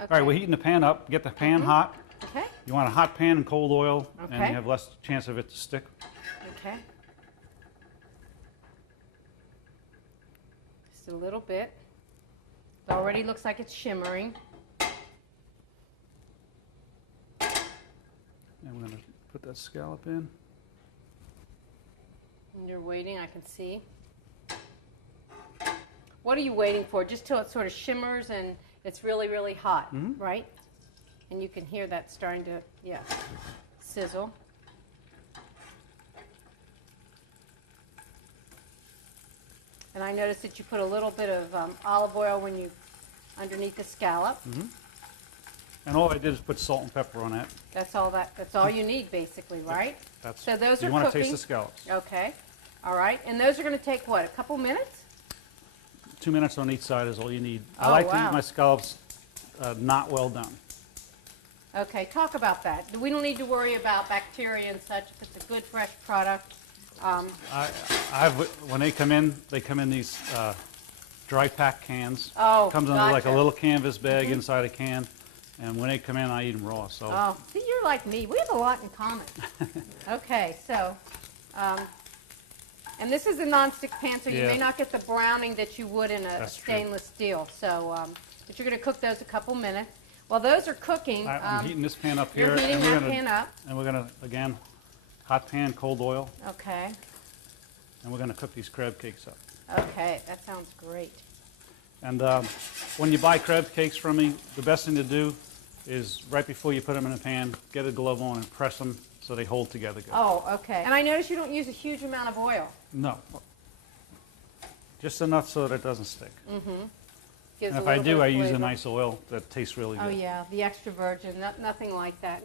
Okay. All right, we're heating the pan up. Get the pan hot. Okay. You want a hot pan and cold oil, and Okay. you have less chance of it to stick. Okay. Just a little bit. It already looks like it's shimmering. And we're going to put that scallop in. And you're waiting, I can see. What are you waiting for? Just till it sort of shimmers and it's really, really hot, right? And you can hear that starting to, yeah, sizzle. And I noticed that you put a little bit of olive oil when you underneath the scallop. And all I did is put salt and pepper on that. That's all that. That's all you need, basically, right? That's, so those are you want cooking. to taste the scallops. Okay. All right. And those are going to take what? A couple minutes? 2 minutes on each side is all you need. I Oh, like to wow. eat my scallops not well done. Okay. Talk about that. We don't need to worry about bacteria and such. If it's a good fresh product. When they come in these dry pack cans. Oh, Comes in gotcha. like a little canvas bag inside a can. And when they come in, I eat them raw. So. Oh, see, you're like me. We have a lot in common. Okay, so, and this is a nonstick pan, so you may not get the browning that you would in a stainless steel. So, but you're going to cook those a couple minutes. While those are cooking, I'm heating this pan up here. You're heating and that pan up. And we're going to, again, hot pan, cold oil. Okay. And we're going to cook these crab cakes up. Okay, that sounds great. And when you buy crab cakes from me, the best thing to do is right before you put them in the pan, get a glove on and press them so they hold together good. Oh, okay. And I notice you don't use a huge amount of oil. No. Just enough so that it doesn't stick. Gives And a if I little do, bit I of use a flavor. nice oil that tastes really good. Oh, yeah, the extra virgin, nothing like that.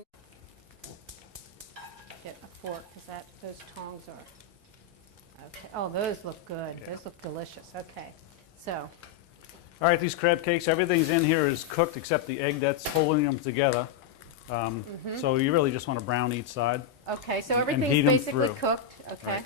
Get a fork, because those tongs are, okay. Oh, those look good. Yeah. Those look delicious. Okay, so, All right, these crab cakes, everything's in here is cooked except the egg that's holding them together. So you really just want to brown each side. okay, so And everything's heat 'em basically through. cooked. Okay. Right.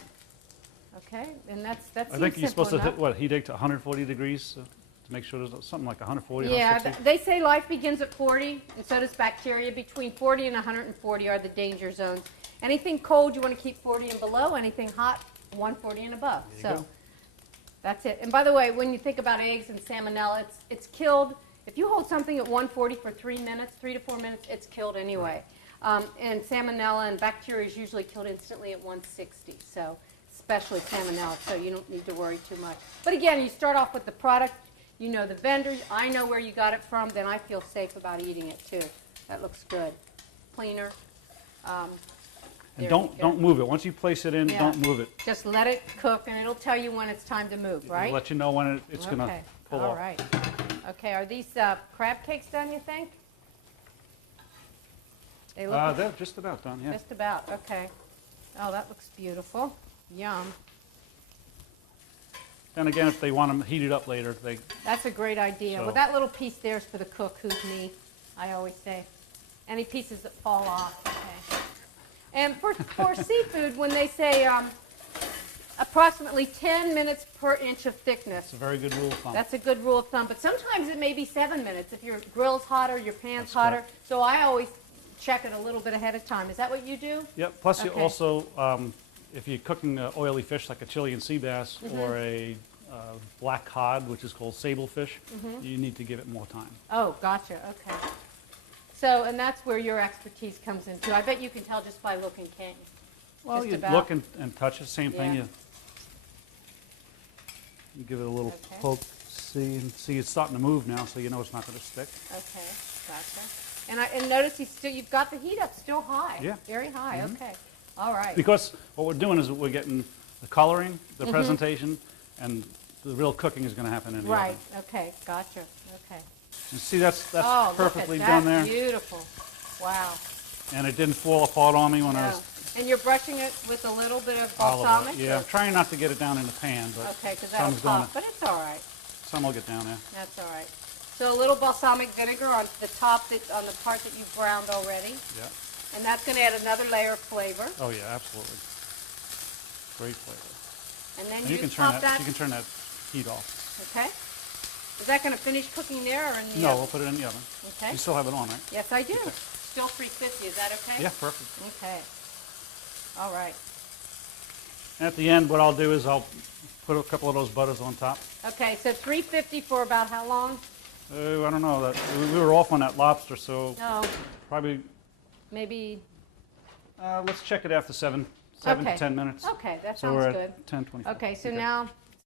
Okay, and that's I think you're simple supposed to enough. heat egg to 140 degrees to make sure there's something like 140, Yeah, 160. they say life begins at 40, and so does bacteria. Between 40 and 140 are the danger zones. Anything cold, you want to keep 40 and below. Anything hot, 140 and above. There you So go. that's it. And by the way, when you think about eggs and salmonella, it's killed. If you hold something at 140 for 3 minutes, 3 to 4 minutes, it's killed anyway. And salmonella and bacteria is usually killed instantly at 160. So especially salmonella, so you don't need to worry too much. But again, you start off with the product. You know the vendor. I know where you got it from. Then I feel safe about eating it too. That looks good. Cleaner. And There don't you go. move it. Once you place it in, Yeah. don't move it. Just let it cook, and it'll tell you when it's time to move, right? It'll let you know when it's going to Okay. pull All off. right. Okay. Are these crab cakes done? You think? They look They're just about done, yeah. just about. Okay. Oh, that looks beautiful. Yum. And again, if they want them heated up later, they That's a great idea. So- Well, that little piece there is for the cook, who's me, I always say. Any pieces that fall off, okay. And for seafood, when they say approximately 10 minutes per inch of thickness, it's a very good rule of thumb. that's a good rule of thumb. But sometimes it may be 7 minutes if your grill's hotter, your pan's That's hotter. correct. So I always check it a little bit ahead of time. Is that what you do? Yep. Plus, you Okay. also, if you're cooking oily fish like a Chilean sea bass or a black cod, which is called sable fish, you need to give it more time. Oh, gotcha. Okay. So, and that's where your expertise comes into. I bet you can tell just by looking, can't you? Well, Just you about. look and touch it, same thing. Yeah. You give it a little Okay. poke, see it's starting to move now, so you know it's not going to stick. Okay, gotcha. And notice you've got the heat up still high. Yeah. Very high. Okay. All right. Because what we're doing is we're getting the coloring, the presentation, and the real cooking is going to happen in the Right. oven. Okay. Gotcha. Okay. And see, that's Oh, perfectly look at that. done there. Beautiful. Wow. And it didn't fall apart on me when I No. was And you're brushing it with a little bit of olive oil. balsamic? Yeah, I'm trying not to get it down in the pan, but Okay, because that'll some's gonna, pop. But it's all right. some will get down there. That's all right. So a little balsamic vinegar on the top, on the part that you've browned already. Yeah. And that's going to add another layer of flavor. Oh yeah, absolutely. Great flavor. And then And you you can pop turn that. you can turn that heat off. Okay. Is that going to finish cooking there or in the No, oven? we'll put it in the oven. Okay. You still have it on, right? Yes, I do. Okay. Still 350. Is that okay? Yeah, perfect. Okay. All right. At the end, what I'll do is I'll put a couple of those butters on top. Okay, so 350 for about how long? I don't know. We were off on that lobster, so No, probably maybe. let's check it after 7 Okay. to 10 minutes. Okay, that So sounds we're good. at 10:25. Okay, so now